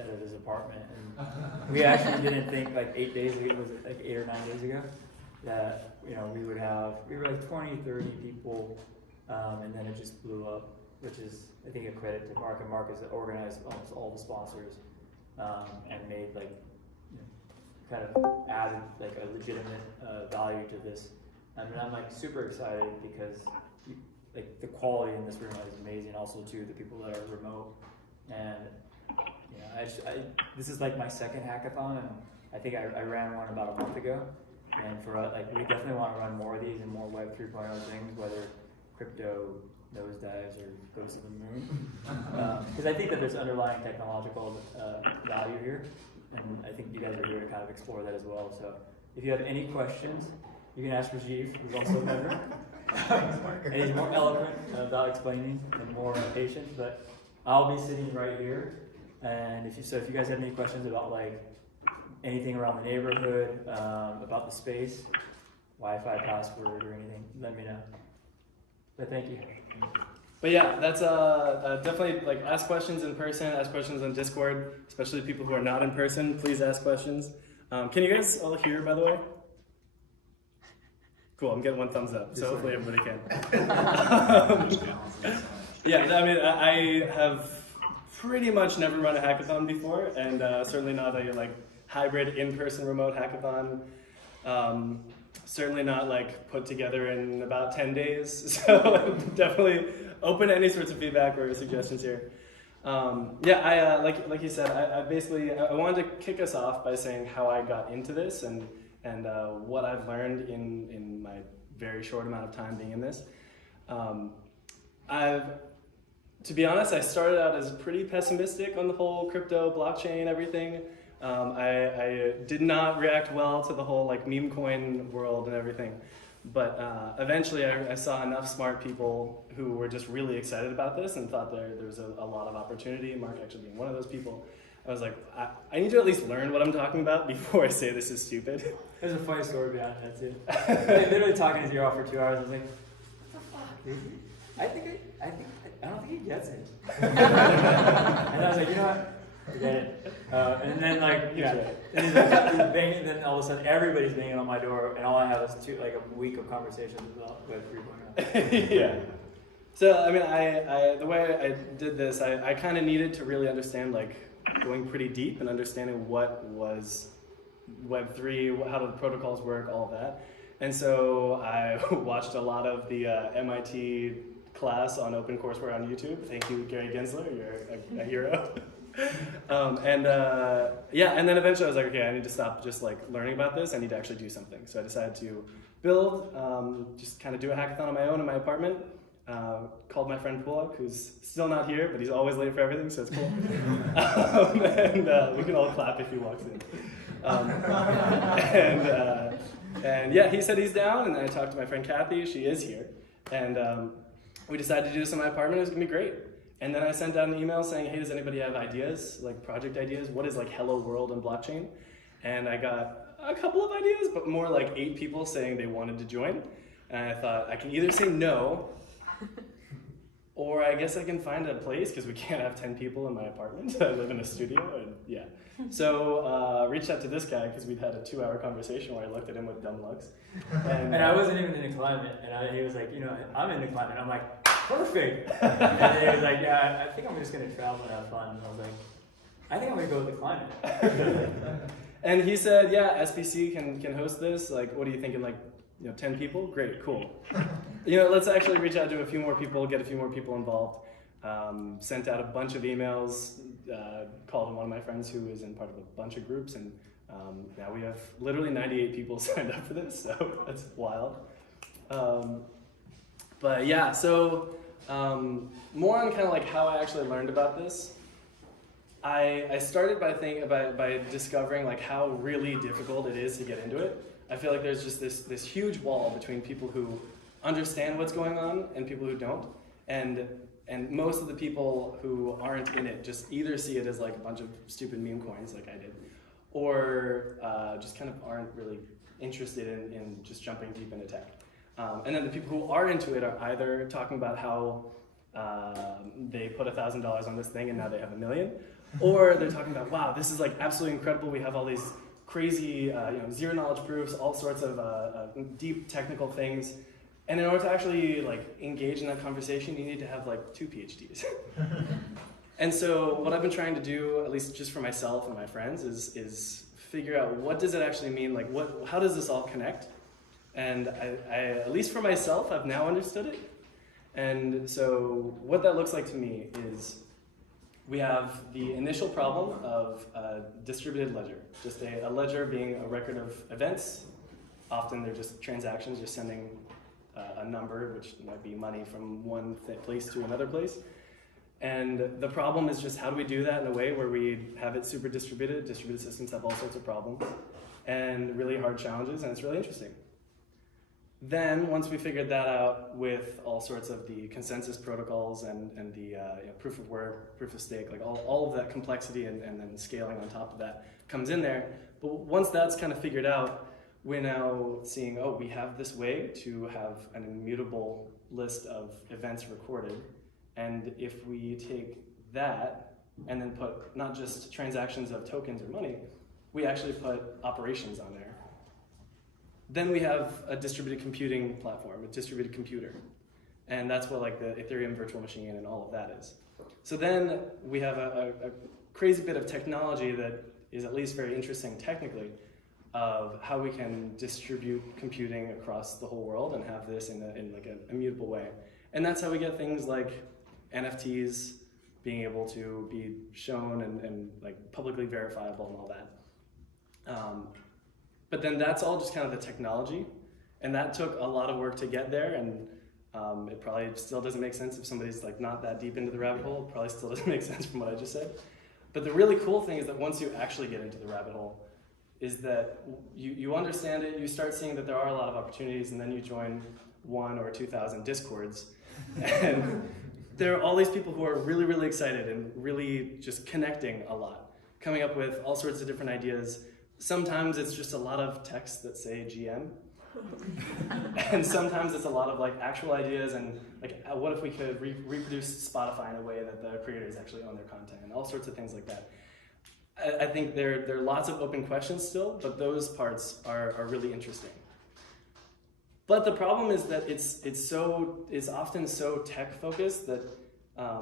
out of his apartment, and we actually didn't think like 8 days ago, was it like 8 or 9 days ago, that we were like 20, 30 people, and then it just blew up, which is I think a credit to Mark, and Mark has organized almost all the sponsors, and made like kind of added like a legitimate value to this. I mean, I'm like super excited because like the quality in this room is amazing. Also, too, the people that are remote, and this is like my second hackathon, and I think I ran one about a month ago. And for like, we definitely want to run more of these and more Web 3.0 things, whether crypto nosedives or goes to the moon. Because I think that there's underlying technological value here, and I think you guys are here to kind of explore that as well. So if you have any questions, you can ask Rajiv, who's also a member. And he's more eloquent about explaining and more patient, but I'll be sitting right here. And if you guys have any questions about like anything around the neighborhood, about the space, Wi-Fi password or anything, let me know. But thank you. But yeah, that's definitely like ask questions in person, ask questions on Discord, especially people who are not in person. Please ask questions. Can you guys all hear, by the way? Cool, I'm getting one thumbs up, so hopefully everybody can. Yeah, I mean, I have pretty much never run a hackathon before, and certainly not a like hybrid in-person remote hackathon. Certainly not like put together in about 10 days. So definitely open to any sorts of feedback or suggestions here. Yeah, like you said, I wanted to kick us off by saying how I got into this and what I've learned in my very short amount of time being in this. To be honest, I started out as pretty pessimistic on the whole crypto, blockchain, everything. I did not react well to the whole like meme coin world and everything. But eventually I saw enough smart people who were just really excited about this and thought there was a lot of opportunity, Mark actually being one of those people. I was like, I need to at least learn what I'm talking about before I say this is stupid. There's a funny story behind that too. Literally talking his ear off for 2 hours, I was like, what the fuck, dude? I don't think he gets it. And I was like, you know what? Forget it. And then like, and he's like, he's banging, and then all of a sudden everybody's banging on my door, and all I have is a week of conversations about Web 3.0. Yeah. So I mean, the way I did this, I kind of needed to really understand like going pretty deep and understanding what was Web3, how do the protocols work, all of that. And so I watched a lot of the MIT class on OpenCourseWare on YouTube. Thank you, Gary Gensler, you're a hero. And then eventually I was like, okay, I need to stop just like learning about this. I need to actually do something. So I decided to build, just kind of do a hackathon on my own in my apartment. Called my friend Pulak, who's still not here, but he's always late for everything, so it's cool. And we can all clap if he walks in. And yeah, he said he's down, and then I talked to my friend Kathy, she is here. And we decided to do this in my apartment. It was gonna be great. And then I sent out an email saying, hey, does anybody have ideas, like project ideas? What is like hello world and blockchain? And I got a couple of ideas, but more like 8 people saying they wanted to join. And I thought, I can either say no, or I guess I can find a place, because we can't have 10 people in my apartment. I live in a studio, and yeah. So reached out to this guy, because we'd had a 2-hour conversation where I looked at him with dumb looks. And I wasn't even in the climate, and he was like, I'm in the climate. I'm like, perfect. And he was like, yeah, I think I'm just going to travel and have fun. And I was like, I think I'm going to go with the climate. And he said, yeah, SPC can host this. Like, what are you thinking, like, 10 people? Great, cool. Let's actually reach out to a few more people, get a few more people involved. Sent out a bunch of emails, called one of my friends who is in part of a bunch of groups, and now we have literally 98 people signed up for this, so that's wild. But yeah, so more on kind of like how I actually learned about this. I started by discovering like how really difficult it is to get into it. I feel like there's just this huge wall between people who understand what's going on and people who don't. And most of the people who aren't in it just either see it as like a bunch of stupid meme coins like I did, or just kind of aren't really interested in just jumping deep into tech. And then the people who are into it are either talking about how they put $1,000 on this thing and now they have $1 million. Or they're talking about, wow, this is like absolutely incredible. We have all these crazy zero knowledge proofs, all sorts of deep technical things. And in order to actually like engage in that conversation, you need to have like 2 PhDs. And so what I've been trying to do, at least just for myself and my friends, is figure out what does it actually mean, like how does this all connect? And I, at least for myself, I've now understood it. And so what that looks like to me is we have the initial problem of a distributed ledger, just a ledger being a record of events. Often they're just transactions, just sending a number, which might be money from one place to another place. And the problem is just how do we do that in a way where we have it super distributed? Distributed systems have all sorts of problems and really hard challenges, and it's really interesting. Then, once we figured that out with all sorts of the consensus protocols and the proof of work, proof of stake, like all of that complexity and then scaling on top of that comes in there. But once that's kind of figured out, we're now seeing, oh, we have this way to have an immutable list of events recorded. And if we take that and then put not just transactions of tokens or money, we actually put operations on there. Then we have a distributed computing platform, a distributed computer. And that's what like the Ethereum virtual machine and all of that is. So then we have a crazy bit of technology that is at least very interesting technically of how we can distribute computing across the whole world and have this in like an immutable way. And that's how we get things like NFTs being able to be shown and like publicly verifiable and all that. But then that's all just kind of the technology, and that took a lot of work to get there, and it probably still doesn't make sense if somebody's like not that deep into the rabbit hole. It probably still doesn't make sense from what I just said. But the really cool thing is that once you actually get into the rabbit hole, is that you understand it, you start seeing that there are a lot of opportunities, and then you join 1,000 or 2,000 discords, and there are all these people who are really, really excited and really just connecting a lot, coming up with all sorts of different ideas. Sometimes it's just a lot of text that say GM, and sometimes it's a lot of like actual ideas and like what if we could reproduce Spotify in a way that the creators actually own their content and all sorts of things like that. I think there are lots of open questions still, but those parts are really interesting. But the problem is that it's often so tech focused that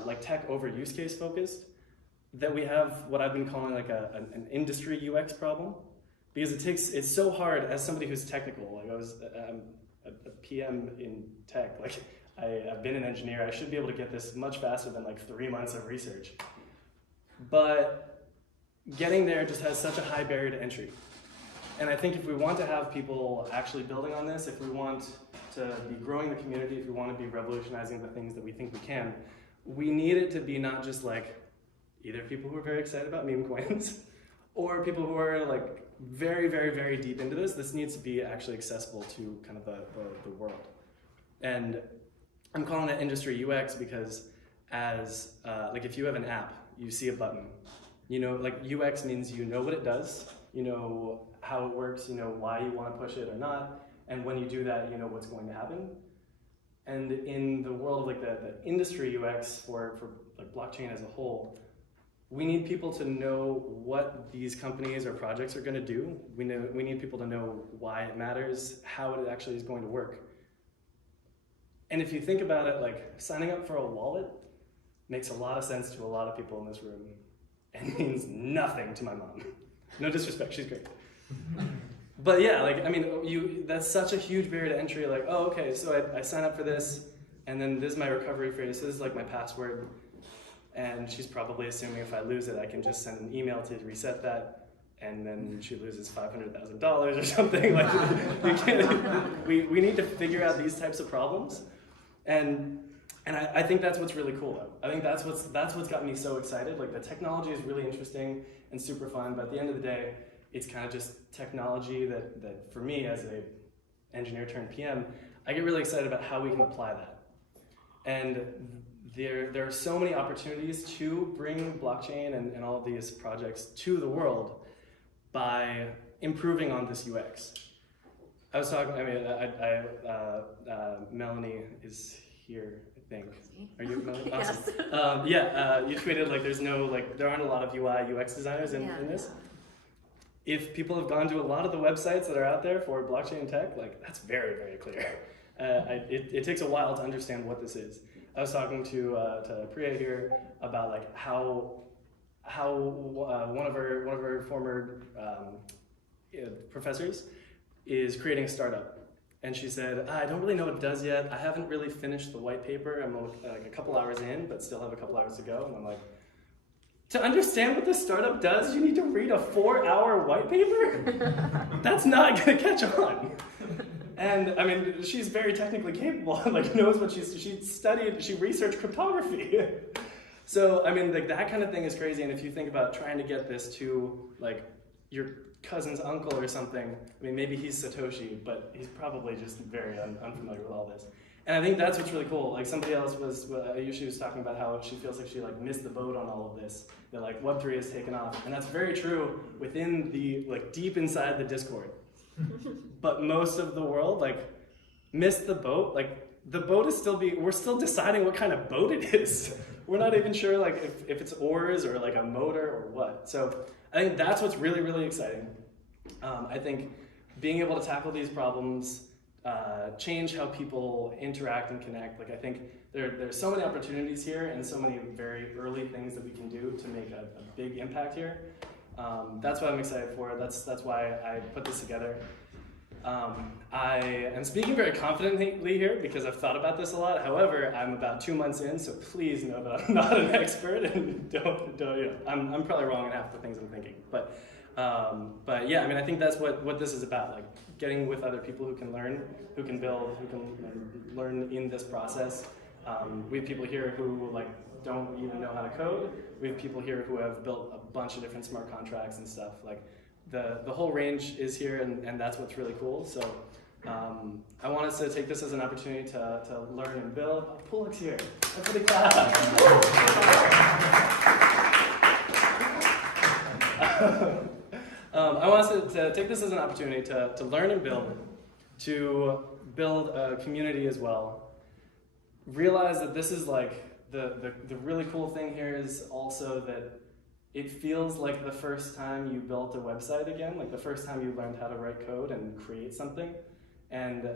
like tech over use case focused that we have what I've been calling like an industry UX problem, because it's so hard as somebody who's technical. Like I'm a PM in tech. Like I've been an engineer. I should be able to get this much faster than like 3 months of research. But getting there just has such a high barrier to entry. And I think if we want to have people actually building on this, if we want to be growing the community, if we want to be revolutionizing the things that we think we can, we need it to be not just like either people who are very excited about meme coins or people who are like very, very, very deep into this. This needs to be actually accessible to kind of the world. And I'm calling it industry UX because as like if you have an app, you see a button, you know, like UX means you know what it does, you know how it works, you know why you want to push it or not, and when you do that, you know what's going to happen. And in the world of like the industry UX for like blockchain as a whole, we need people to know what these companies or projects are going to do. We need people to know why it matters, how it actually is going to work. And if you think about it, like signing up for a wallet makes a lot of sense to a lot of people in this room and means nothing to my mom. No disrespect, she's great. But yeah, like, I mean, that's such a huge barrier to entry. Like, oh, okay, so I sign up for this, and then this is my recovery phrase, so this is like my password. And she's probably assuming if I lose it, I can just send an email to reset that, and then she loses $500,000 or something. Like, we need to figure out these types of problems, and I think that's what's really cool, though. I think that's what's got me so excited. Like, the technology is really interesting and super fun, but at the end of the day, it's kind of just technology that for me as a engineer turned PM, I get really excited about how we can apply that. And there are so many opportunities to bring blockchain and all of these projects to the world by improving on this UX. I was talking, I mean, Melanie is here, I think. Are you familiar? Yes. Awesome. You tweeted like there aren't a lot of UI UX designers in this. If people have gone to a lot of the websites that are out there for blockchain tech, like that's very, very clear. It takes a while to understand what this is. I was talking to Priya here about like how one of her former professors is creating a startup. And she said, I don't really know what it does yet. I haven't really finished the white paper. I'm like a couple hours in, but still have a couple hours to go. And I'm like, to understand what this startup does, you need to read a 4-hour white paper? That's not gonna catch on. And I mean, she's very technically capable, like knows what she researched cryptography. So, I mean, like that kind of thing is crazy. And if you think about trying to get this to like your cousin's uncle or something, I mean, maybe he's Satoshi, but he's probably just very unfamiliar with all this. And I think that's what's really cool. Like somebody else was talking about how she feels like she like missed the boat on all of this. That like Web3 has taken off, and that's very true within the like deep inside the Discord. But most of the world like missed the boat. Like the boat is we're still deciding what kind of boat it is. We're not even sure like if it's oars or like a motor or what. So I think that's what's really, really exciting. I think being able to tackle these problems, change how people interact and connect. Like I think there's so many opportunities here and so many very early things that we can do to make a big impact here. That's what I'm excited for. That's why I put this together. I am speaking very confidently here because I've thought about this a lot. However, I'm about 2 months in, so please know that I'm not an expert and don't I'm probably wrong in half the things I'm thinking. But yeah, I mean, I think that's what this is about, like getting with other people who can learn, who can build, who can learn in this process. We have people here who like don't even know how to code. We have people here who have built a bunch of different smart contracts and stuff. Like the whole range is here, and that's what's really cool. So I want us to take this as an opportunity to learn and build. Oh, Pulak's here. Everybody clap. I want us to take this as an opportunity to learn and build, to build a community as well. Realize that this is like, the really cool thing here is also that it feels like the first time you built a website again, like the first time you learned how to write code and create something. And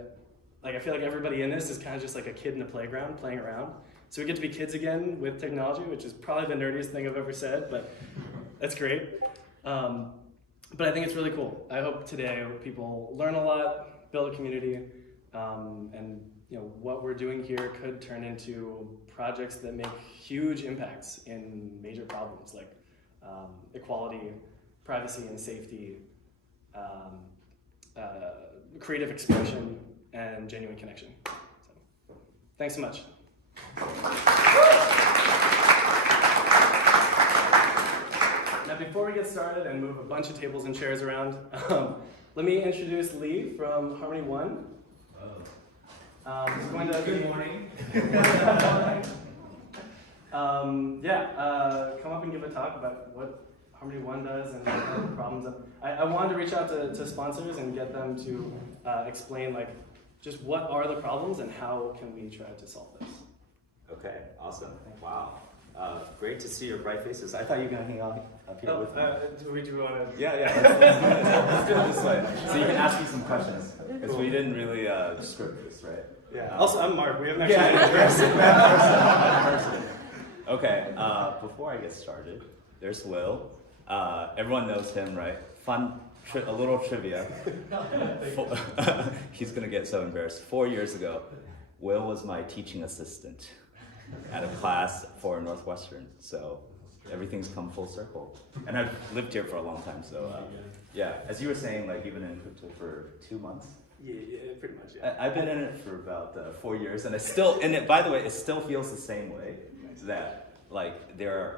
like I feel like everybody in this is kind of just like a kid in a playground playing around. So we get to be kids again with technology, which is probably the nerdiest thing I've ever said, but that's great. But I think it's really cool. I hope today people learn a lot, build a community, and what we're doing here could turn into projects that make huge impacts in major problems like equality, privacy and safety, creative expression, and genuine connection. So, thanks so much. Now, before we get started and move a bunch of tables and chairs around, let me introduce Lee from Harmony.one. He's going to Good morning. Come up and give a talk about what Harmony.one does and what the problems. I wanted to reach out to sponsors and get them to explain like just what are the problems and how can we try to solve this. Okay, awesome. Wow. Great to see your bright faces. I thought you were going to hang out up here with me. Do we want to? Yeah. Let's do it this way. So you can ask me some questions because we didn't really script this, right? Yeah. Also, I'm Mark. We haven't actually person. Okay. Before I get started, there's Will. Everyone knows him, right? A little trivia. He's gonna get so embarrassed. 4 years ago, Will was my teaching assistant at a class for Northwestern. So everything's come full circle. And I've lived here for a long time. So yeah, as you were saying, like you've been in crypto for 2 months. Yeah, pretty much. Yeah. I've been in it for about 4 years, and by the way, it still feels the same way. That like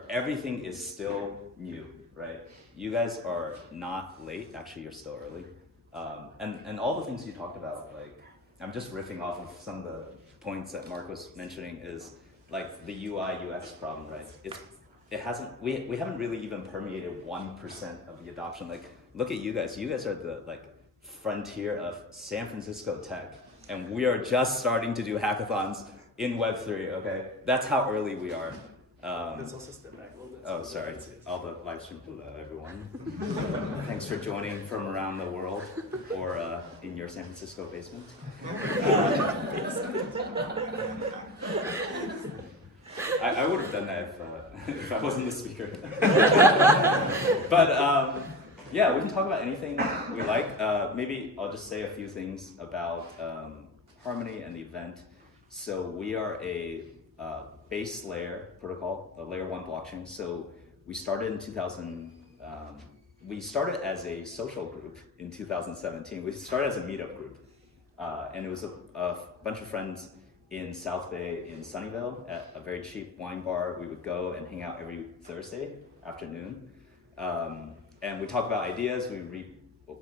everything is still new, right? You guys are not late. Actually, you're still early. And all the things you talked about, like I'm just riffing off of some of the points that Mark was mentioning is like the UI UX problem, right? We haven't really even permeated 1% of the adoption. Like look at you guys. You guys are the like frontier of San Francisco tech, and we are just starting to do hackathons in Web3, okay? That's how early we are. Let's also step back a little bit. Oh, sorry. All the live stream. Hello, everyone. Thanks for joining from around the world or in your San Francisco basement. I would have done that if I wasn't the speaker. But yeah, we can talk about anything we like. Maybe I'll just say a few things about Harmony and the event. So we are a base layer protocol, a layer 1 blockchain. So we started in 2000. We started as a social group in 2017. We started as a meetup group, and it was a bunch of friends in South Bay in Sunnyvale at a very cheap wine bar. We would go and hang out every Thursday afternoon, and we talk about ideas. We read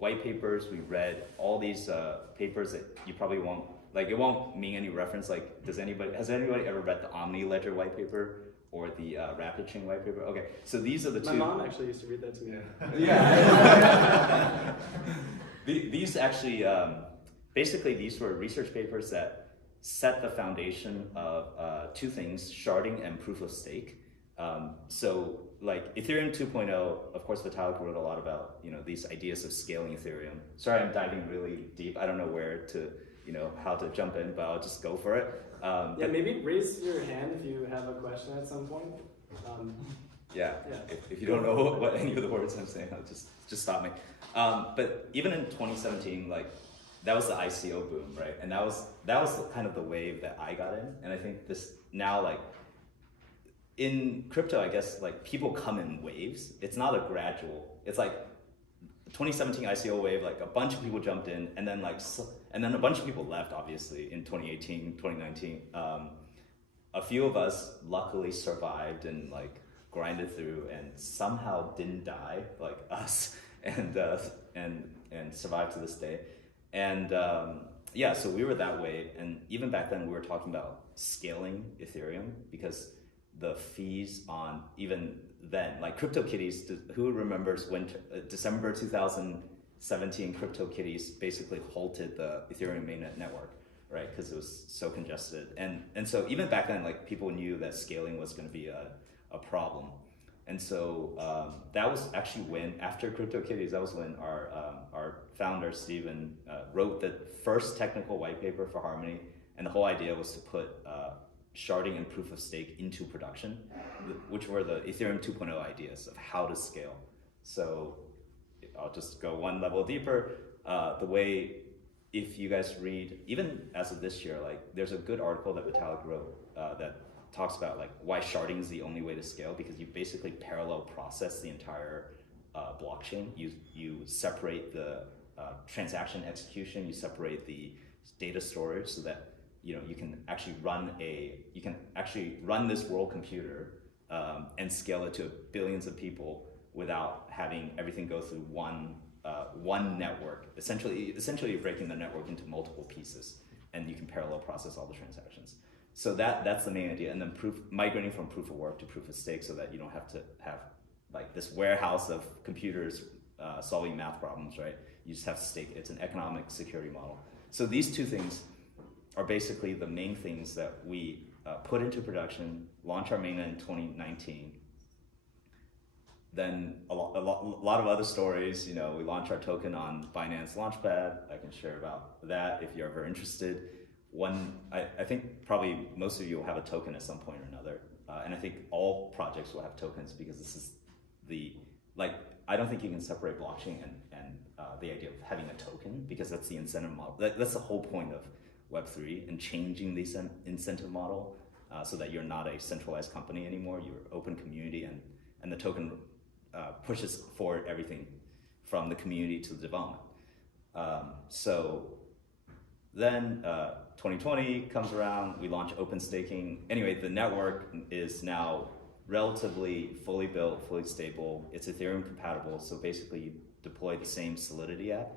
white papers. We read all these papers that you probably won't. Like, it won't mean any reference. Like, has anybody ever read the Omni Ledger white paper or the Rapid Chain white paper? Okay, so these are the two. My mom actually used to read that to me. Yeah. These actually, basically, these were research papers that set the foundation of two things: sharding and proof of stake. So, like Ethereum 2.0, of course, Vitalik wrote a lot about these ideas of scaling Ethereum. Sorry, I'm diving really deep. I don't know where to. How to jump in, but I'll just go for it. Yeah, maybe raise your hand if you have a question at some point. Yeah. If you don't know what any of the words I'm saying, just stop me. But even in 2017, like, that was the ICO boom, right? And that was kind of the wave that I got in. And I think this now, like, in crypto, I guess, like, people come in waves. It's not a gradual. It's like 2017 ICO wave, like a bunch of people jumped in, and then a bunch of people left, obviously, in 2018, 2019. A few of us luckily survived and like grinded through and somehow didn't die, like us, and survived to this day. And yeah, so we were that way. And even back then, we were talking about scaling Ethereum because the fees on even then, like CryptoKitties, who remembers when December 2017 CryptoKitties basically halted the Ethereum mainnet network, right? Because it was so congested. And so even back then, like, people knew that scaling was going to be a problem. And so that was actually when, after CryptoKitties, that was when our founder, Steven, wrote the first technical white paper for Harmony. And the whole idea was to put sharding and proof of stake into production, which were the Ethereum 2.0 ideas of how to scale. So I'll just go one level deeper. The way, if you guys read, even as of this year, like, there's a good article that Vitalik wrote that talks about like why sharding is the only way to scale, because you basically parallel process the entire blockchain. You separate the transaction execution, you separate the data storage, so that you can actually run this world computer and scale it to billions of people without having everything go through one network. Essentially, you're breaking the network into multiple pieces, and you can parallel process all the transactions. So that's the main idea, and then migrating from proof of work to proof of stake, so that you don't have to have like this warehouse of computers solving math problems, right? You just have stake. It's an economic security model. So these two things are basically the main things that we put into production, launch our mainnet in 2019. Then a lot of other stories. We launched our token on Binance Launchpad. I can share about that if you're ever interested. I think probably most of you will have a token at some point or another. And I think all projects will have tokens, because this is I don't think you can separate blockchain and the idea of having a token, because that's the incentive model. That's the whole point of Web3 and changing the incentive model so that you're not a centralized company anymore. You're an open community, and the token pushes forward everything from the community to the development. So then 2020 comes around, we launch open staking. Anyway, the network is now relatively fully built, fully stable. It's Ethereum compatible, so basically you deploy the same Solidity app.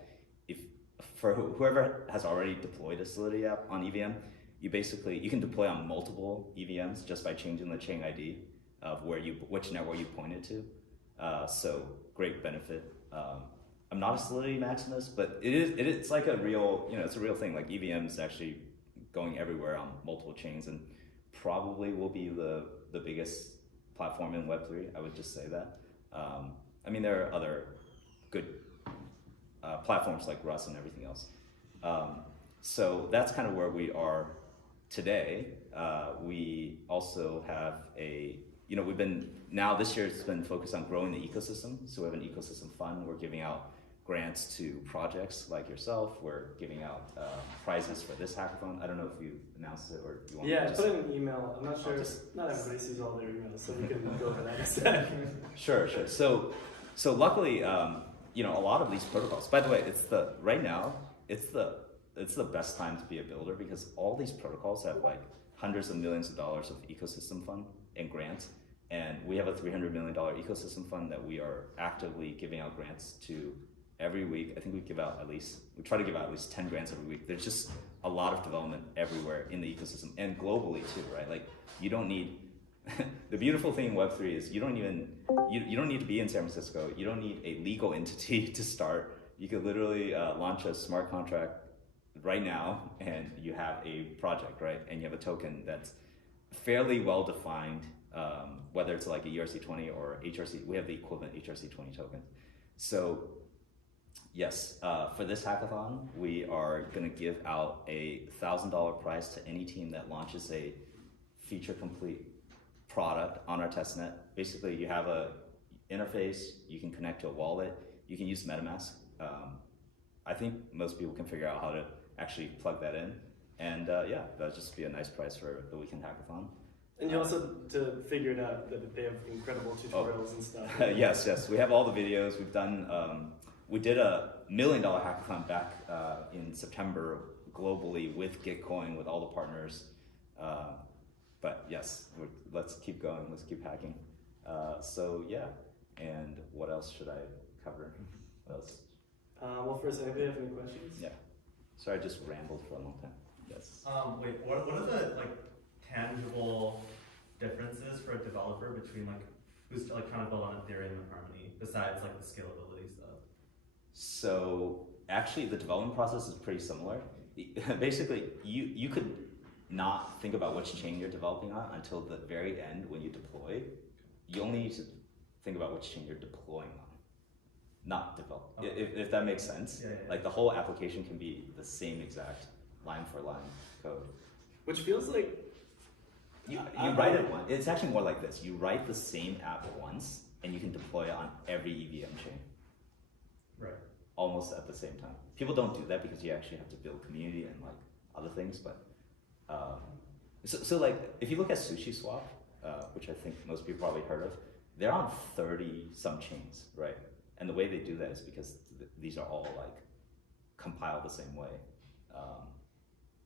For whoever has already deployed a Solidity app on EVM, you can deploy on multiple EVMs just by changing the chain ID of which network you pointed to. So great benefit. I'm not a Solidity maximalist, but it's like a real, it's a real thing. Like, EVMs actually going everywhere on multiple chains, and probably will be the biggest platform in Web3. I would just say that. I mean, there are other good platforms like Rust and everything else. So that's kind of where we are today. We also have this year it's been focused on growing the ecosystem. So we have an ecosystem fund. We're giving out grants to projects like yourself. We're giving out prizes for this hackathon. I don't know if you announced it or you want to just... put in an email. I'm not sure. Not everybody sees all their emails, so we can go over that instead. Sure. So luckily, a lot of these protocols. By the way, right now it's the best time to be a builder because all these protocols have like hundreds of millions of dollars of ecosystem fund and grants. And we have a $300 million ecosystem fund that we are actively giving out grants to every week. I think we try to give out at least 10 grants every week. There's just a lot of development everywhere in the ecosystem and globally too, right? Like you don't need, the beautiful thing in Web3 is you don't need to be in San Francisco. You don't need a legal entity to start. You could literally launch a smart contract right now and you have a project, right? And you have a token that's fairly well defined, whether it's like a ERC20 or HRC. We have the equivalent HRC20 token. So yes, for this hackathon, we are going to give out a $1,000 prize to any team that launches a feature complete product on our testnet. Basically, you have a interface, you can connect to a wallet, you can use MetaMask. I think most people can figure out how to actually plug that in. And that'll just be a nice prize for the weekend hackathon. And you also, to figure it out, that they have incredible tutorials and stuff. Yes, we have all the videos. We've done, we did a $1 million hackathon back in September globally with Gitcoin, with all the partners. But yes, let's keep going, let's keep hacking. And what else should I cover? What else? Well, first, anybody have any questions? Yeah. Sorry, I just rambled for a long time. Yes. Wait, what are the tangible differences for a developer between who's trying to build on Ethereum and Harmony besides the scalability stuff? So actually, the development process is pretty similar. Basically, you could not think about which chain you're developing on until the very end when you deploy. You only need to think about which chain you're deploying on, not develop. Okay. If that makes sense. Yeah. The whole application can be the same exact line for line code. Which feels like you write it once. It's actually more like this. You write the same app once, and you can deploy it on every EVM chain. Right. Almost at the same time. People don't do that because you actually have to build community and other things. But if you look at SushiSwap, which I think most people probably heard of, they're on 30 some chains, right? And the way they do that is because these are all compiled the same way,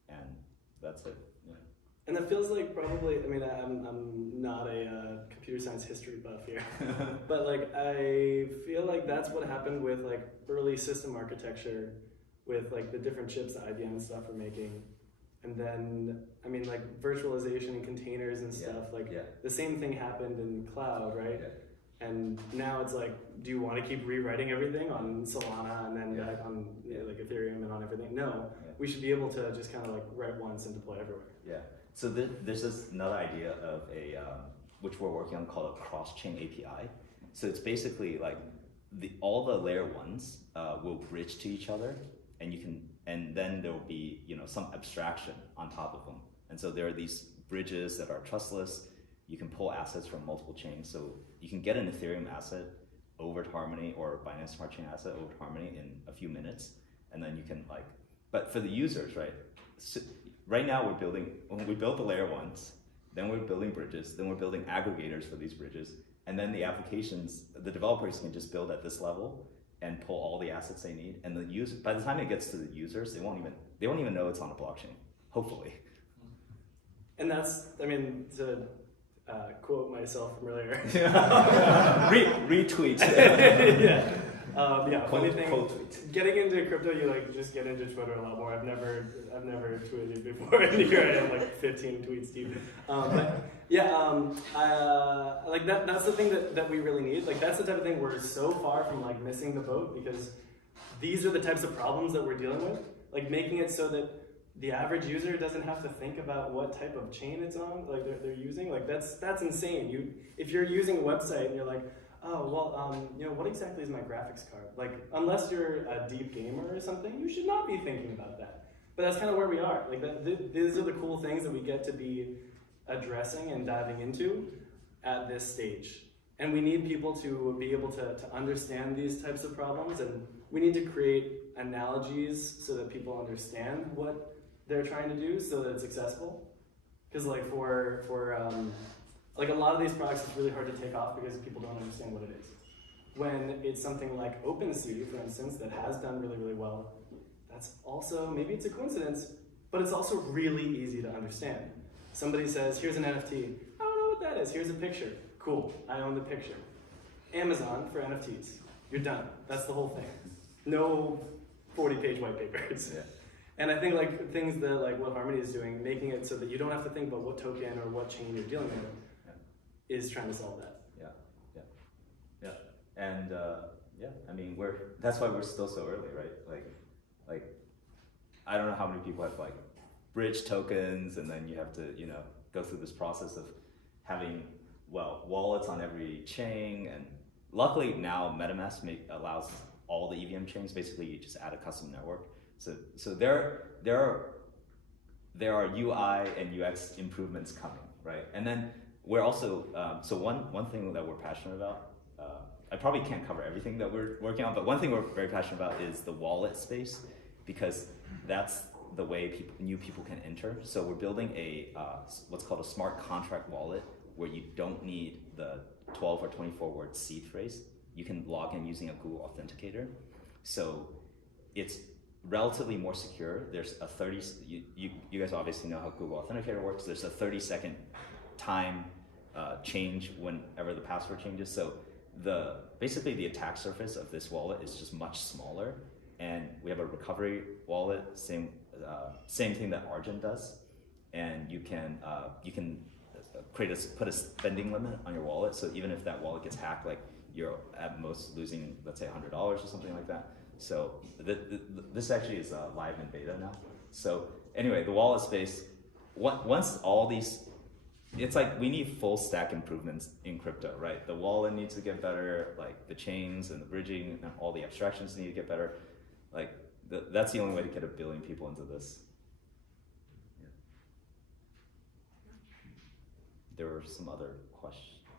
and that's it. Yeah. And that feels like probably, I mean, I'm not a computer science history buff here, but I feel like that's what happened with early system architecture with the different chips that IBM and stuff are making. And then, I mean, virtualization and containers and stuff, the same thing happened in cloud, right? Yeah. And now it's do you want to keep rewriting everything on Solana and then on Ethereum and on everything? No, we should be able to just kind of write once and deploy everywhere. Yeah. So there's this another idea of which we're working on called a cross-chain API. So it's basically all the layer ones will bridge to each other, and then there will be some abstraction on top of them. And so there are these bridges that are trustless. You can pull assets from multiple chains. So you can get an Ethereum asset over to Harmony or Binance Smart Chain asset over to Harmony in a few minutes. And then you can but for the users, right? So right now when we build the layer ones, then we're building bridges, then we're building aggregators for these bridges. And then the applications, the developers can just build at this level and pull all the assets they need. And the user, by the time it gets to the users, they won't even know it's on a blockchain, hopefully. And that's, I mean, to quote myself from earlier. Retweet. Funny thing, getting into crypto, you just get into Twitter a lot more. I've never tweeted before, and here I am 15 tweets deep. That's the thing that we really need. That's the type of thing we're so far from missing the boat, because these are the types of problems that we're dealing with. Making it so that the average user doesn't have to think about what type of chain it's on, like they're using. Like that's insane. If you're using a website and you're like, oh well, you know, what exactly is my graphics card? Like, unless you're a deep gamer or something, you should not be thinking about that. But that's kind of where we are. Like these are the cool things that we get to be addressing and diving into at this stage. And we need people to be able to understand these types of problems, and we need to create analogies so that people understand what they're trying to do so that it's accessible. Because like for like a lot of these products, it's really hard to take off because people don't understand what it is. When it's something like OpenSea, for instance, that has done really, really well, that's also, maybe it's a coincidence, but it's also really easy to understand. Somebody says, here's an NFT. I don't know what that is. Here's a picture. Cool, I own the picture. Amazon for NFTs. You're done. That's the whole thing. No 40-page white papers. Yeah. And I think like things that like what Harmony is doing, making it so that you don't have to think about what token or what chain you're dealing with, is trying to solve that. Yeah. And yeah, I mean, that's why we're still so early, right? Like, I don't know how many people have like bridge tokens, and then you have to, you know, go through this process of having, well, wallets on every chain. And luckily now MetaMask allows all the EVM chains. Basically, you just add a custom network. So there are UI and UX improvements coming, right? And then we're also, so one thing that we're passionate about, I probably can't cover everything that we're working on, but one thing we're very passionate about is the wallet space, because that's the way new people can enter. So we're building a what's called a smart contract wallet, where you don't need the 12 or 24 word seed phrase. You can log in using a Google Authenticator. So it's relatively more secure. There's a 30, you guys obviously know how Google Authenticator works. There's a 30-second time change whenever the password changes. So basically the attack surface of this wallet is just much smaller. And we have a recovery wallet, same thing that Argent does. And you can put a spending limit on your wallet. So even if that wallet gets hacked, like you're at most losing, let's say $100 or something like that. So this actually is live in beta now. So anyway, the wallet space, once all these, it's like we need full stack improvements in crypto, right? The wallet needs to get better, like the chains and the bridging and all the abstractions need to get better. Like that's the only way to get 1 billion people into this. Yeah. There were some other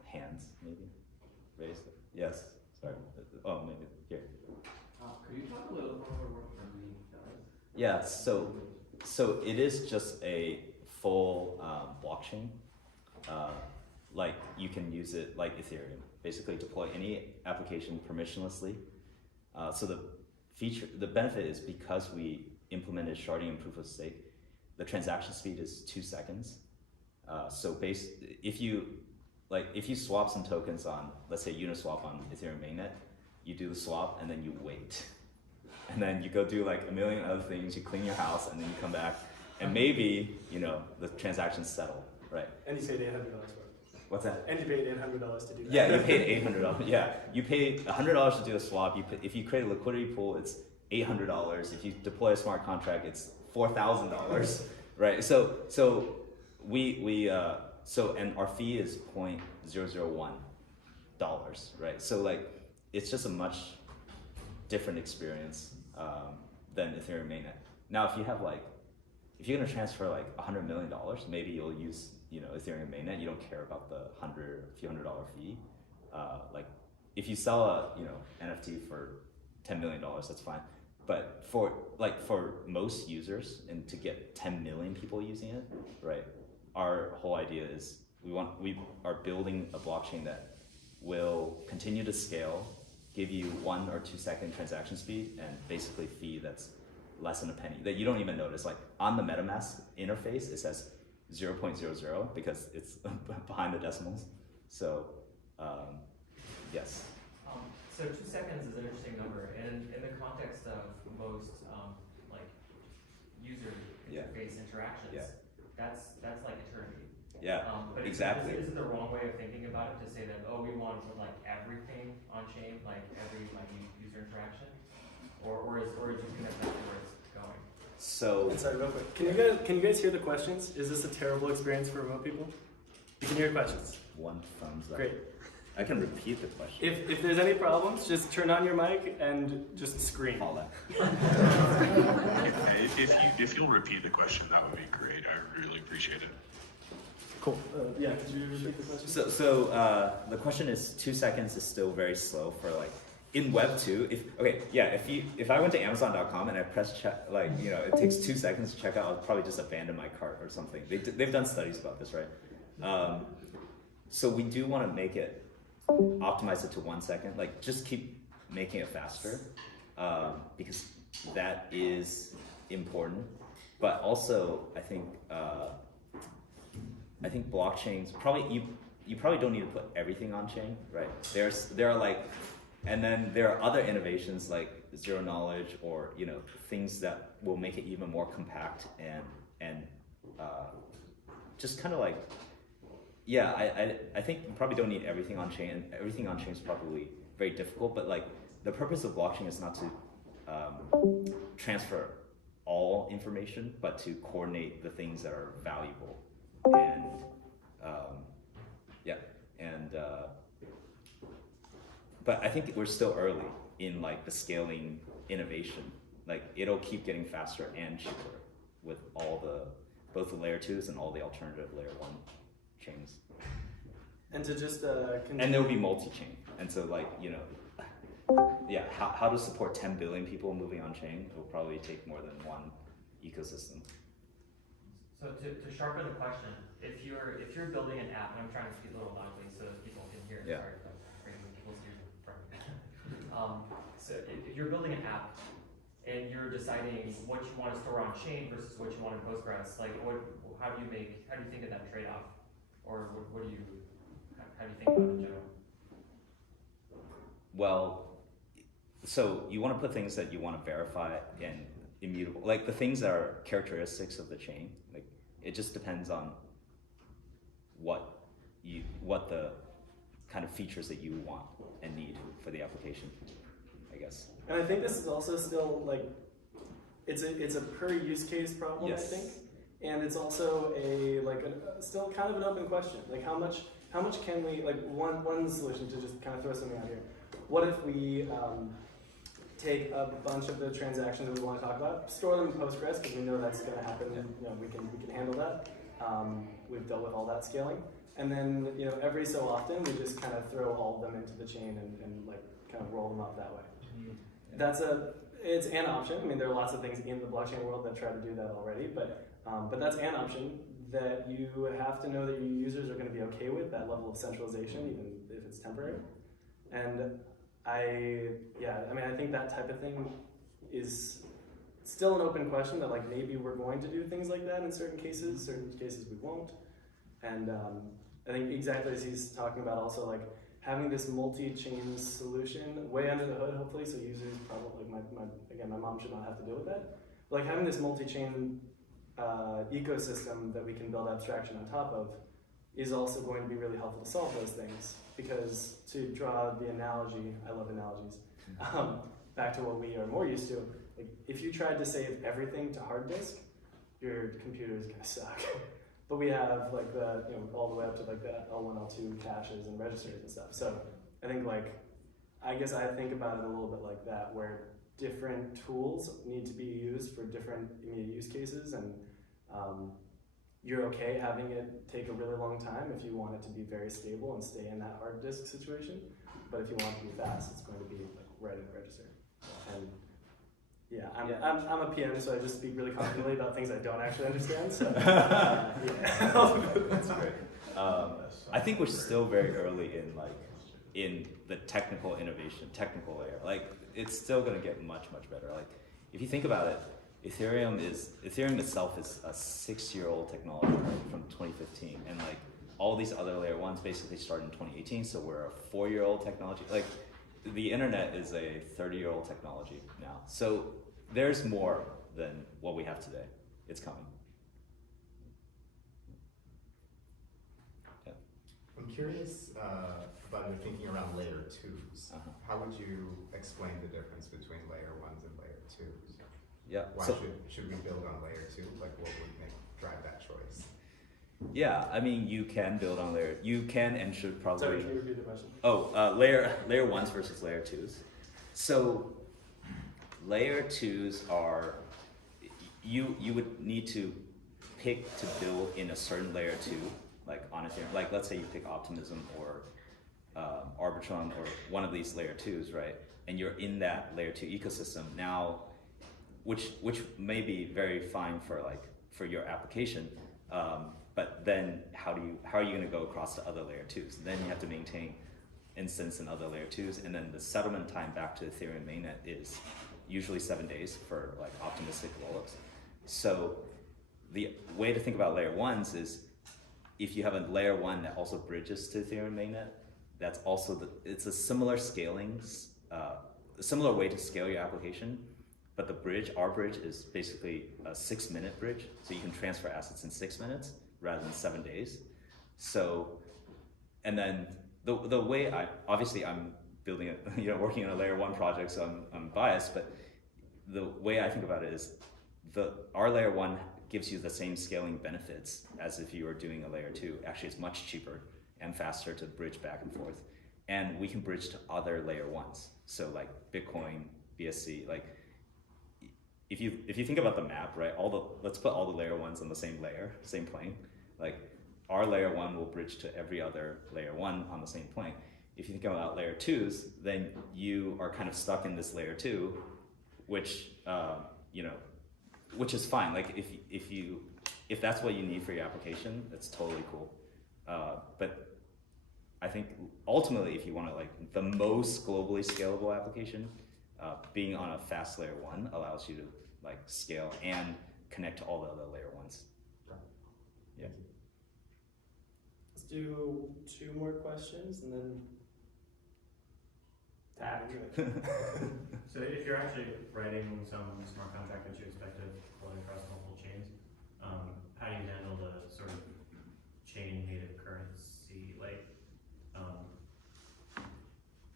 hands maybe raised. Yes, sorry. Oh, maybe here. Could you talk a little more about what Harmony does? Yeah, so it is just a full blockchain. Like you can use it like Ethereum, basically deploy any application permissionlessly. So the benefit is because we implemented sharding and proof of stake, the transaction speed is 2 seconds. So if you swap some tokens on, let's say Uniswap on Ethereum mainnet, you do the swap and then you wait. And then you go do like a million other things, you clean your house, and then you come back, and maybe, you know, the transactions settle, right? And you paid $800 for it. What's that? And you paid $800 to do that. Yeah, you paid $800. Yeah, you paid $100 to do a swap. If you create a liquidity pool, it's $800. If you deploy a smart contract, it's $4,000, right? So and our fee is $0.001, right? So like, it's just a much different experience than Ethereum mainnet. Now, if you're gonna transfer like $100 million, maybe you'll use, you know, Ethereum mainnet. You don't care about the few $100 fee. Like if you sell a, you know, NFT for $10 million, that's fine. But for most users, and to get 10 million people using it, right? Our whole idea is we are building a blockchain that will continue to scale, give you 1 or 2 second transaction speed, and basically fee that's less than a penny that you don't even notice. Like on the MetaMask interface, it says 0.00 because it's behind the decimals. So yes. So 2 seconds is an interesting number, and in the context of most like user interface interactions, that's like eternity. Yeah, but exactly. Is it the wrong way of thinking about it to say that, oh, we want to put like everything on chain, like every like user interaction, or do you think that's where it's going? So And sorry, real quick. Can you guys hear the questions? Is this a terrible experience for remote people? You can hear questions. one thumbs up. Great. I can repeat the question. If there's any problems, just turn on your mic and just scream. All that. If you'll repeat the question, that would be great. I really appreciate it. Cool. Yeah, could you repeat the question? So the question is 2 seconds is still very slow for like in Web 2. If I went to Amazon.com and I press check, like it takes 2 seconds to check out, I'll probably just abandon my cart or something. They've done studies about this, right? So we do want to make it optimize it to 1 second. Like just keep making it faster because that is important. But also, I think blockchains probably you probably don't need to put everything on chain, right? There are like, and then there are other innovations like zero knowledge or things that will make it even more compact and just kind of like I think you probably don't need everything on chain. Everything on chain is probably very difficult, but like the purpose of blockchain is not to transfer all information, but to coordinate the things that are valuable. But I think we're still early in like the scaling innovation. Like it'll keep getting faster and cheaper with both the layer 2s and all the alternative layer 1 chains. And to just and there'll be multi-chain. And so like, how to support 10 billion people moving on chain will probably take more than one ecosystem. So to sharpen the question, if you're building an app, and I'm trying to speak a little loudly so that people can hear. Yeah. Sorry, bringing people's ears in front. So if you're building an app and you're deciding what you want to store on chain versus what you want in Postgres, like how do you think of that trade-off, or how do you think about it in general? Well, so you want to put things that you want to verify and immutable, like the things that are characteristics of the chain. Like it just depends on what the kind of features that you want and need for the application, I guess. And I think this is also still like it's a per use case problem. Yes. I think, and it's also still kind of an open question. Like how much can we, like one solution to just kind of throw something out here. What if we take a bunch of the transactions that we want to talk about, store them in Postgres because we know that's going to happen. We can handle that. We've dealt with all that scaling, and then every so often we just kind of throw all of them into the chain and like kind of roll them up that way. Mm-hmm. It's an option. I mean, there are lots of things in the blockchain world that try to do that already, but that's an option that you have to know that your users are going to be okay with that level of centralization, even if it's temporary. And I think that type of thing is still an open question that like maybe we're going to do things like that in certain cases we won't. And I think exactly as he's talking about also like having this multi-chain solution way under the hood, hopefully, so users probably, my mom should not have to deal with that. But like having this multi-chain ecosystem that we can build abstraction on top of is also going to be really helpful to solve those things. Because to draw the analogy, I love analogies, back to what we are more used to, like if you tried to save everything to hard disk, your computer is gonna suck. But we have like the, all the way up to like the L1, L2 caches and registers and stuff. So I think I think about it a little bit like that, where different tools need to be used for different immediate use cases, and you're okay having it take a really long time if you want it to be very stable and stay in that hard disk situation. But if you want it to be fast, it's going to be like right in the register. And I'm a PM, so I just speak really confidently about things I don't actually understand. So That's great. I think we're still very early in the technical innovation, technical layer. Like it's still going to get much better. Like if you think about it, Ethereum itself is a 6-year-old technology, right, from 2015, and like all these other layer 1s basically started in 2018. So we're a 4-year-old technology. Like the internet is a 30-year-old technology now. So there's more than what we have today. It's coming. Yeah. I'm curious about your thinking around layer 2s. How would you explain the difference between layer 1s and layer 2s? Yeah. Why So, should we build on layer 2? Like, what would drive that choice? yeah, I mean, you can build on layer. You can and should probably. Sorry, can you repeat the question? Oh, layer ones versus layer twos. So, layer twos are you would need to pick to build in a certain layer 2, like on Ethereum. Like let's say you pick Optimism or Arbitrum or one of these layer 2s, right? And you're in that layer 2 ecosystem now, which may be very fine for your application. But then how are you going to go across to other layer 2s? Then you have to maintain instance in other layer 2s, and then the settlement time back to Ethereum mainnet is usually 7 days for like optimistic rollups. So the way to think about layer 1s is if you have a layer 1 that also bridges to Ethereum mainnet, that's also it's a similar scaling, similar way to scale your application, but our bridge is basically a 6-minute bridge, so you can transfer assets in 6 minutes rather than 7 days. So, and then the way I'm building working on a layer 1 project, so I'm biased, but the way I think about it is our layer 1 gives you the same scaling benefits as if you were doing a layer 2. Actually, it's much cheaper and faster to bridge back and forth. And we can bridge to other layer 1s. So like Bitcoin, BSC, like if you think about the map, right? Let's put all the layer 1s on the same layer, same plane. Like our layer 1 will bridge to every other layer 1 on the same plane. If you think about layer 2s, then you are kind of stuck in this layer 2, which which is fine. Like if that's what you need for your application, that's totally cool. But I think ultimately, if you want to like the most globally scalable application, being on a fast layer 1 allows you to like scale and connect to all the other layer 1s. Yeah. Let's do 2 more questions and then tag into it. So if you're actually writing some smart contract that you expect to deploy across multiple chains, how do you handle the sort of chain native currency? Like,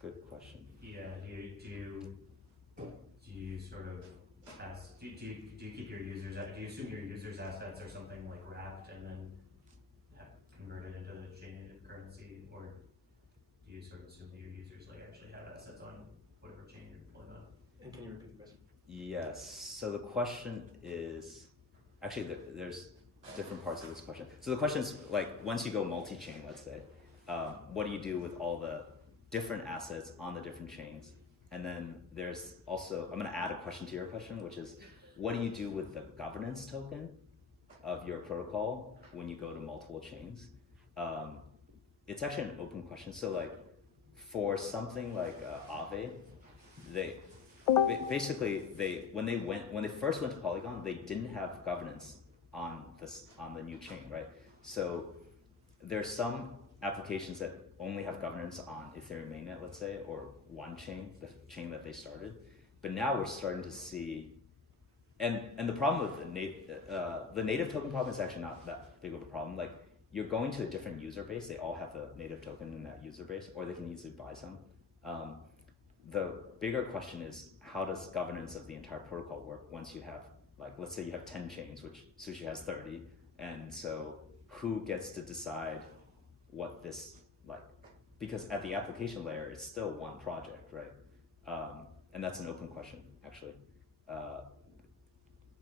Good question. yeah, do you sort of do you keep your users? Do you assume your users' assets are something like wrapped and then converted into the chain native currency, or do you sort of assume that your users like actually have assets on whatever chain you're deploying on? And can you repeat the question? Yes. So the question is, actually, there's different parts of this question. So the question is, like, once you go multi-chain, let's say, what do you do with all the different assets on the different chains? And then there's also, I'm going to add a question to your question, which is, what do you do with the governance token of your protocol when you go to multiple chains? It's actually an open question. So, like, for something like Aave, when they first went to Polygon, they didn't have governance on the new chain, right? So there's some applications that only have governance on Ethereum mainnet, let's say, or one chain, the chain that they started. But now we're starting to see, and the problem with the native token problem is actually not that big of a problem. Like, you're going to a different user base, they all have the native token in that user base, or they can easily buy some. The bigger question is, how does governance of the entire protocol work once you have, like, let's say you have 10 chains, which Sushi has 30, and so who gets to decide what this, like, because at the application layer, it's still one project, right? And that's an open question, actually.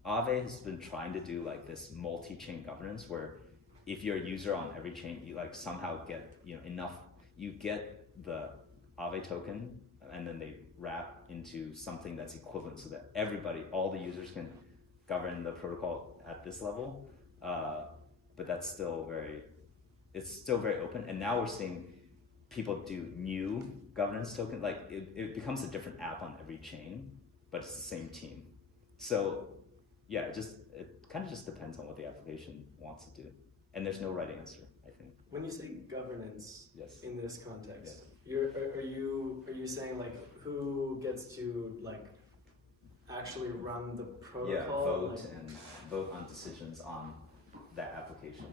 Aave has been trying to do like this multi-chain governance where if you're a user on every chain, you like somehow get enough, you get the Aave token, and then they wrap into something that's equivalent so that everybody, all the users can govern the protocol at this level. But that's still it's still very open. And now we're seeing people do new governance token, like it becomes a different app on every chain, but it's the same team. So yeah, it kind of just depends on what the application wants to do. And there's no right answer, I think. When you say governance, yes, in this context, yes, are you saying like who gets to like actually run the protocol? Yeah, vote on decisions on that application.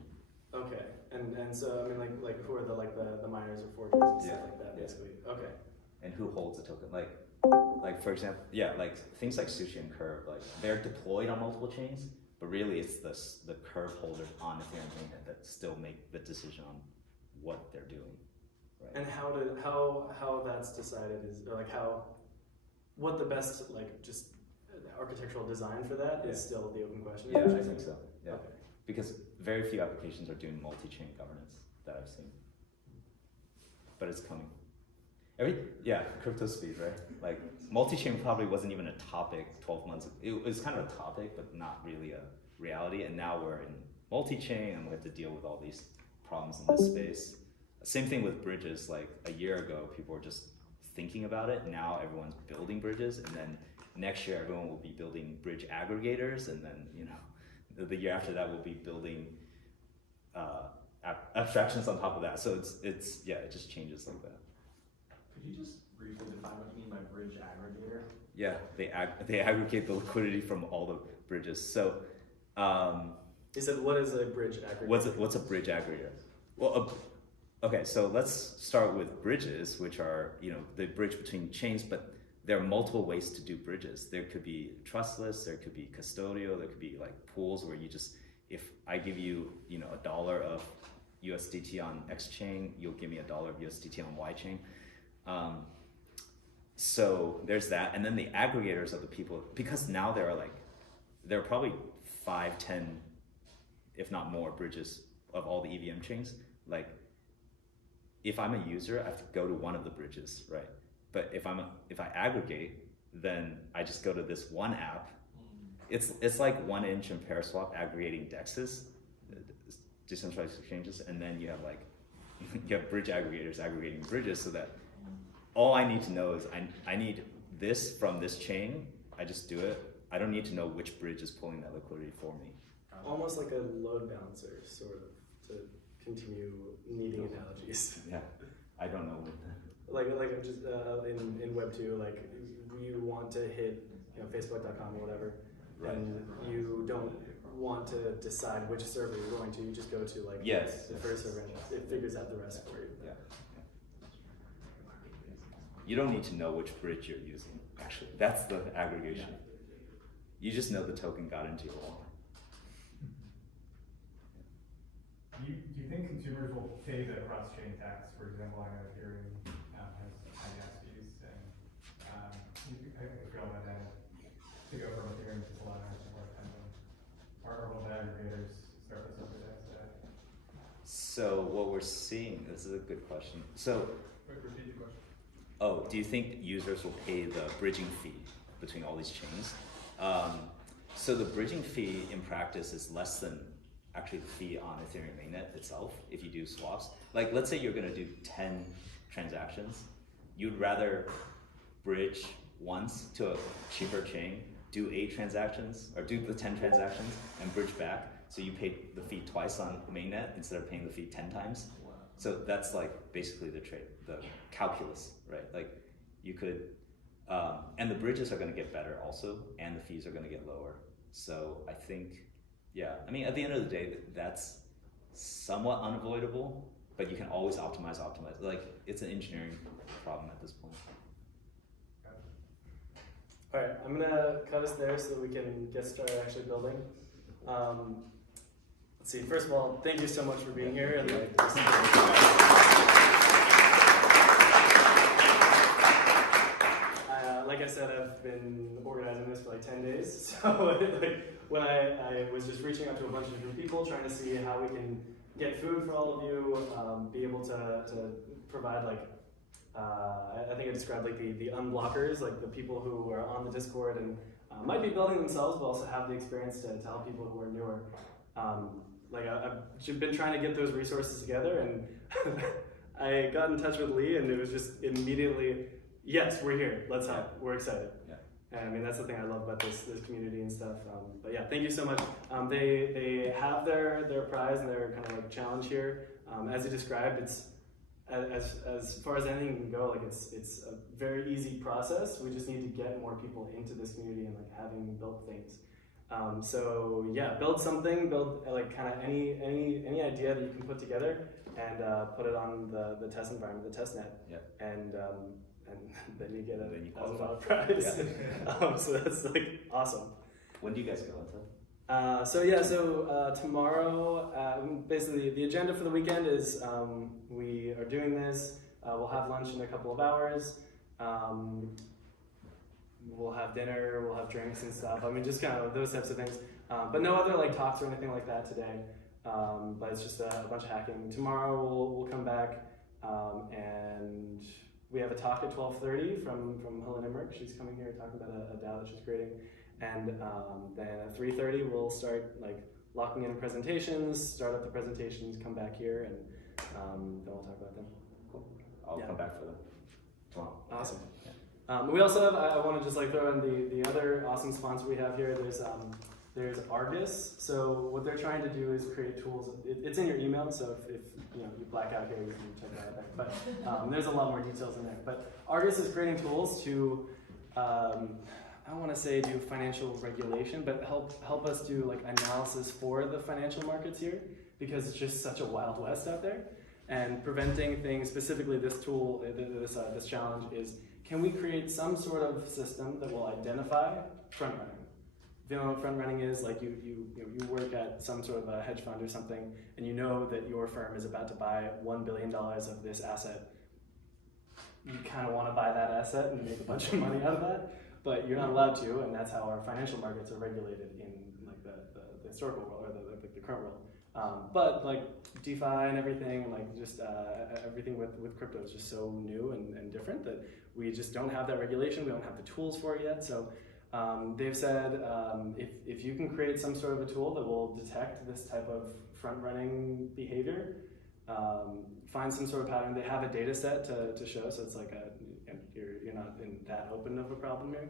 Okay, and so I mean like who are the miners or forkers and stuff like that, Yeah. basically. Okay, and who holds the token. Like for example, yeah, like things like Sushi and Curve, like they're deployed on multiple chains, but really it's the Curve holders on Ethereum mainnet that still make the decision on what they're doing. Right? And how that's decided is like what the best like just architectural design for that is still the open question. Yeah, I think so. Yeah, Okay. because very few applications are doing multi-chain governance that I've seen, but it's coming. Crypto speed, right? Like multi-chain probably wasn't even a topic 12 months ago. It was kind of a topic, but not really a reality. And now we're in multi-chain and we have to deal with all these problems in this space. Same thing with bridges. Like a year ago, people were just thinking about it. Now everyone's building bridges, and then next year everyone will be building bridge aggregators, and then the year after that we'll be building abstractions on top of that. So it just changes like that. Could you just briefly define what you mean by bridge aggregator? Yeah, they aggregate the liquidity from all the bridges. So, You said, what is a bridge aggregator? what's a bridge aggregator? Well, okay, so let's start with bridges, which are the bridge between chains, but there are multiple ways to do bridges. There could be trustless, there could be custodial, there could be like pools where you just, if I give you $1 of USDT on X chain, you'll give me $1 of USDT on Y chain. So there's that, and then the aggregators of the people, because now there are probably 5, 10, if not more bridges of all the EVM chains. Like if I'm a user, I have to go to one of the bridges, right? But if I aggregate, then I just go to this one app. It's like 1inch and Paraswap aggregating DEXs, decentralized exchanges, and then you have bridge aggregators aggregating bridges, so that all I need to know is I need this from this chain. I just do it. I don't need to know which bridge is pulling that liquidity for me. Almost like a load balancer, sort of, to continue needing analogies. Yeah, I don't know. Like just in Web 2, like you want to hit Facebook.com or whatever, Right. and you don't want to decide which server you're going to. You just go to the first server, and it figures out the rest for you. Yeah. You don't need to know which bridge you're using. Actually, that's the aggregation. You just know the token got into your wallet. Do you think consumers will pay the cross-chain tax? For example, I know Ethereum has high gas fees, and I think we all know that to go from Ethereum to Solana is more expensive. Or will the aggregators start to subsidize that? So what we're seeing, this is a good question. So, Repeat the question. oh, do you think users will pay the bridging fee between all these chains? So the bridging fee in practice is less than actually the fee on Ethereum mainnet itself if you do swaps. Like let's say you're gonna do 10 transactions. You'd rather bridge once to a cheaper chain, do 8 transactions, or do the 10 transactions and bridge back. So you pay the fee twice on mainnet instead of paying the fee 10 times. So that's like basically the calculus, right? Like you could, and the bridges are gonna get better also, and the fees are gonna get lower. So I think, yeah, I mean, at the end of the day, that's somewhat unavoidable, but you can always optimize. Like, it's an engineering problem at this point. All right, I'm gonna cut us there so that we can get started actually building. Let's see, first of all, thank you so much for being here. And like I said, I've been organizing this for like 10 days. So when I was just reaching out to a bunch of different people, trying to see how we can get food for all of you, be able to provide I think I described the unblockers, like the people who are on the Discord and might be building themselves, but also have the experience to help people who are newer. I've been trying to get those resources together, and I got in touch with Lee, and it was just immediately, yes, we're here, let's help, we're excited. Yeah. And I mean, that's the thing I love about this community and stuff. But yeah, thank you so much. They have their prize and their kind of like challenge here. As you described, it's as far as anything can go, like it's a very easy process. We just need to get more people into this community and like having built things. So yeah, build something, build like kind of any idea that you can put together and put it on the test environment, the test net. Yeah. And and then you get a Then you $1,000 qualify. prize. So that's like awesome. When do you guys go into? So tomorrow, basically the agenda for the weekend is we are doing this. We'll have lunch in a couple of hours. We'll have dinner, we'll have drinks and stuff. I mean, just kind of those types of things. But no other like talks or anything like that today. But it's just a bunch of hacking. Tomorrow we'll come back and we have a talk at 12:30 from Helena Merck. She's coming here talking about a DAO that she's creating. And then at 3:30 we'll start like locking in presentations, start up the presentations, come back here, and then we'll talk about them. Cool. I'll come back for them tomorrow. Awesome. We also have, I want to just like throw in the other awesome sponsor we have here. There's Argus. So what they're trying to do is create tools. It's in your email, so if you black out here, you can check it out there. But there's a lot more details in there. But Argus is creating tools to, I don't want to say do financial regulation, but help us do like analysis for the financial markets here, because it's just such a wild west out there. And preventing things, specifically this tool, this challenge is, can we create some sort of system that will identify front running? If you don't know what front running is, like you work at some sort of a hedge fund or something, and you know that your firm is about to buy $1 billion of this asset. You kind of want to buy that asset and make a bunch of money out of that, but you're not allowed to, and that's how our financial markets are regulated in like the historical world, or the current world. But like DeFi and everything, and like just everything with crypto is just so new and different that we just don't have that regulation. We don't have the tools for it yet. So they've said if you can create some sort of a tool that will detect this type of front-running behavior, find some sort of pattern. They have a data set to show, so it's like you're not in that open of a problem here.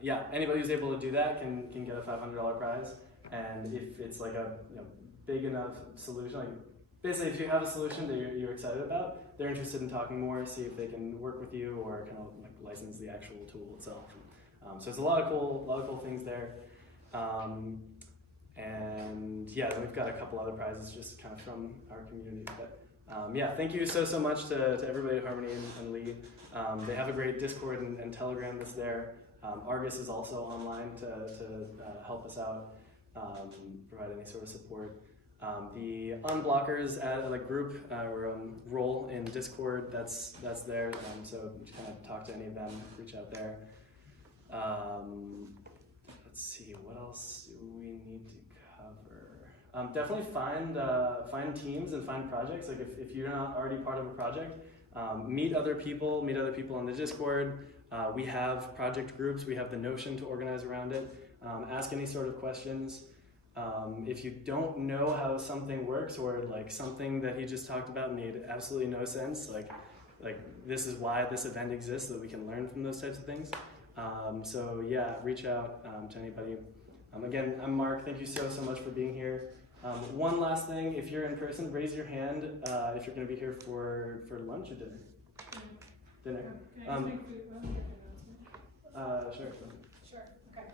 Yeah, anybody who's able to do that can get a $500 prize. And if it's like a big enough solution, like basically if you have a solution that you're excited about, they're interested in talking more, see if they can work with you or kind of like license the actual tool itself. So there's a lot of cool things there. And yeah, then we've got a couple other prizes just kind of from our community. But yeah, thank you so much to everybody at Harmony and Lee. They have a great Discord and Telegram that's there. Argus is also online to help us out. Provide any sort of support. The Unblockers group or role in Discord, that's there. So you kind of talk to any of them, reach out there. Let's see, what else do we need to cover? Definitely find teams and find projects. Like if you're not already part of a project, meet other people on the Discord. We have project groups. We have the Notion to organize around it. Ask any sort of questions. If you don't know how something works, or like something that he just talked about made absolutely no sense, like this is why this event exists, so that we can learn from those types of things. So yeah, reach out to anybody. Again, I'm Mark. Thank you so much for being here. One last thing, if you're in person, raise your hand if you're going to be here for lunch or dinner. Dinner. Can I just make one announcement? Sure. Sure, okay.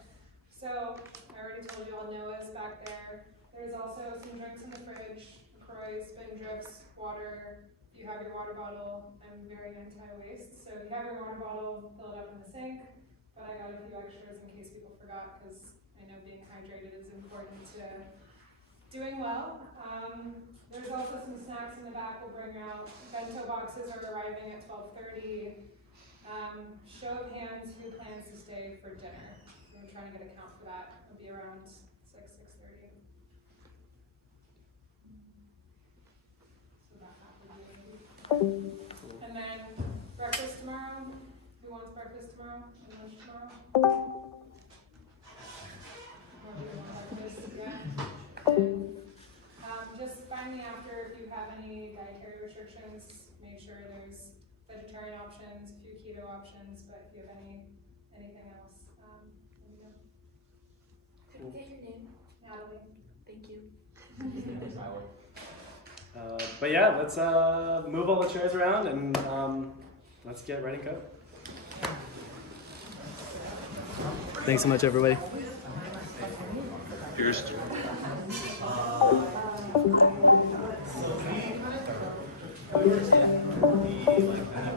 So, I already told you all Noah's back there. There's also some drinks in the fridge, LaCroix, spin drips, water. If you have your water bottle, I'm very anti-waste. So if you have your water bottle, fill it up in the sink. But I got a few extras in case people forgot, because I know being hydrated is important to doing well. There's also some snacks in the back we'll bring out. Bento boxes are arriving at 12:30. Show of hands, who plans to stay for dinner? We're trying to get a count for that. It'll be around 6:30. So about half of you. And then breakfast tomorrow. Who wants breakfast tomorrow? And lunch tomorrow? Or do you want breakfast? Yeah. Just find me after if you have any dietary restrictions. Make sure there's vegetarian options, a few keto options, but if you have anything else, let me know. Could I get your name? Natalie. Thank you. But yeah, let's move all the chairs around and let's get writing code. Thanks so much, everybody. Here's So we be like that.